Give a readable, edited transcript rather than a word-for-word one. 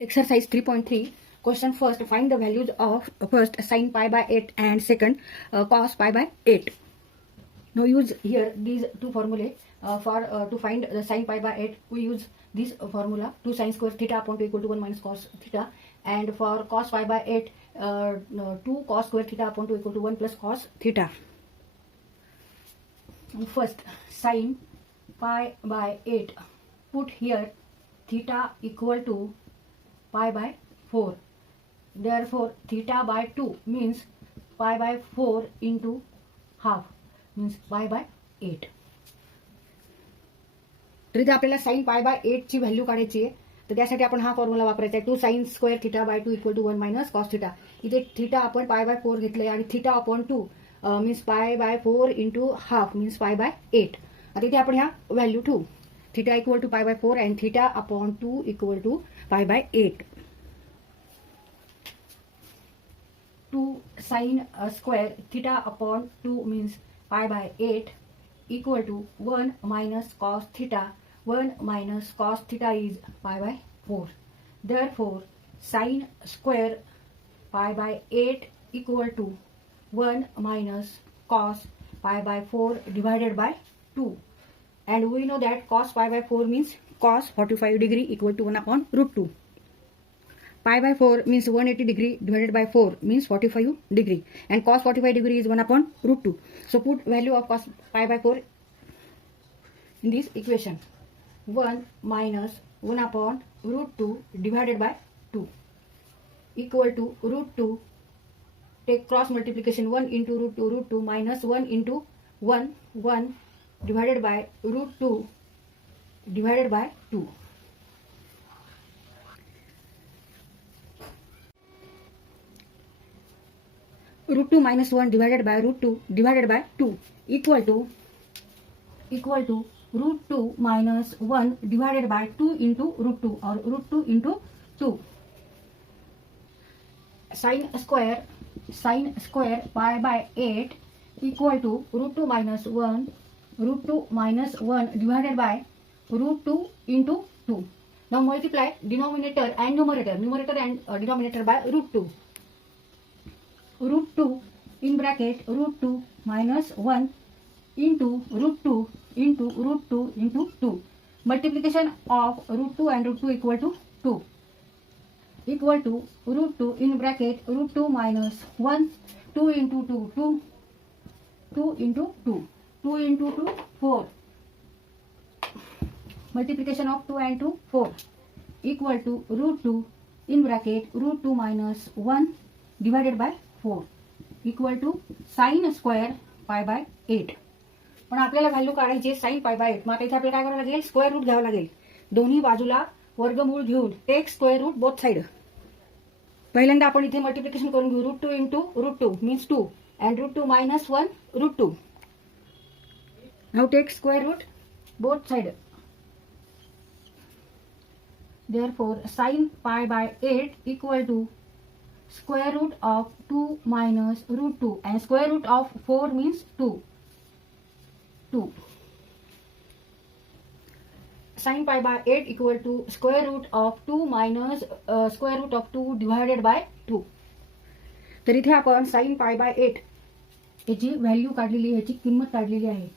Exercise 3.3. Question first. Find the values of first sin pi by 8 and second cos pi by 8. Now use here these two formulae for to find the sin pi by 8. We use this formula 2 sin square theta upon 2 equal to 1 minus cos theta, and for cos pi by 8 2 cos square theta upon 2 equal to 1 plus cos theta. First, sin pi by 8, put here theta equal to pi by 4. Therefore theta by 2 means pi by 4 into half means pi by 8. तर इथे आपल्याला sin pi by 8 ची value काढायची आहे. तर त्यासाठी आपण हा फॉर्म्युला वापरायचा आहे 2 sin square theta by 2 equal to 1 minus cos theta. इथे थीटा आपण पाय बाय 4 घेतलंय आणि theta upon 2 means pi by 4 into half means pi by 8. आता इथे आपण ह्या व्हॅल्यू ठेवू. Theta equal to pi by 4 and theta upon 2 equal to pi by 8. 2 sin square theta upon 2 means pi by 8 equal to 1 minus cos theta. 1 minus cos theta is pi by 4. Therefore sin square pi by 8 equal to 1 minus cos pi by 4 divided by 2. And we know that cos pi by 4 means cos 45 degree equal to 1 upon root 2. Pi by 4 means 180 degree divided by 4 means 45 degree, and cos 45 degree is 1 upon root 2. So put value of cos pi by 4 in this equation. 1 minus 1 upon root 2 divided by 2 equal to root 2. Take cross multiplication, 1 into root 2 minus 1 into 1 divided by root 2 divided by 2. Root 2 minus 1 divided by root 2 divided by 2 equal to root 2 minus 1 divided by 2 into root 2 or root 2 into 2. Sin square pi by 8 equal to root 2 minus 1 divided by root 2 into 2. Now multiply denominator and numerator and denominator by root 2. Root 2 in bracket root 2 minus 1 into root 2 into root 2 into 2. Multiplication of root 2 and root 2 equal to 2. Equal to root 2 in bracket root 2 minus 1, 2 into 2, 2 into 2, 2 into 2, 4. Multiplication of 2 and 2, 4. Equal to root 2 in bracket root 2 minus 1 divided by 4 equal to sine square pi by 8. पण आपल्याला value काढायची sign पाय by 8. मग आता इथे आपल्याला काय करावं लागेल, स्क्वेअर रूट घ्यावं लागेल. दोन्ही बाजूला वर्गमूळ घेऊन take square root both side. पहिल्यांदा आपण इथे मल्टिप्लिकेशन करून घेऊ. Root 2 into root 2 means 2 and root 2 minus 1 root 2. Now take square root both side. Therefore sin pi by 8 equal to square root of 2 minus root 2, and square root of 4 means 2. Sin pi by 8 equal to square root of 2 minus square root of 2 divided by 2. तर इथे आपण sin pi by 8 याची value काढलेली आहे, याची किंमत काढलेली आहे.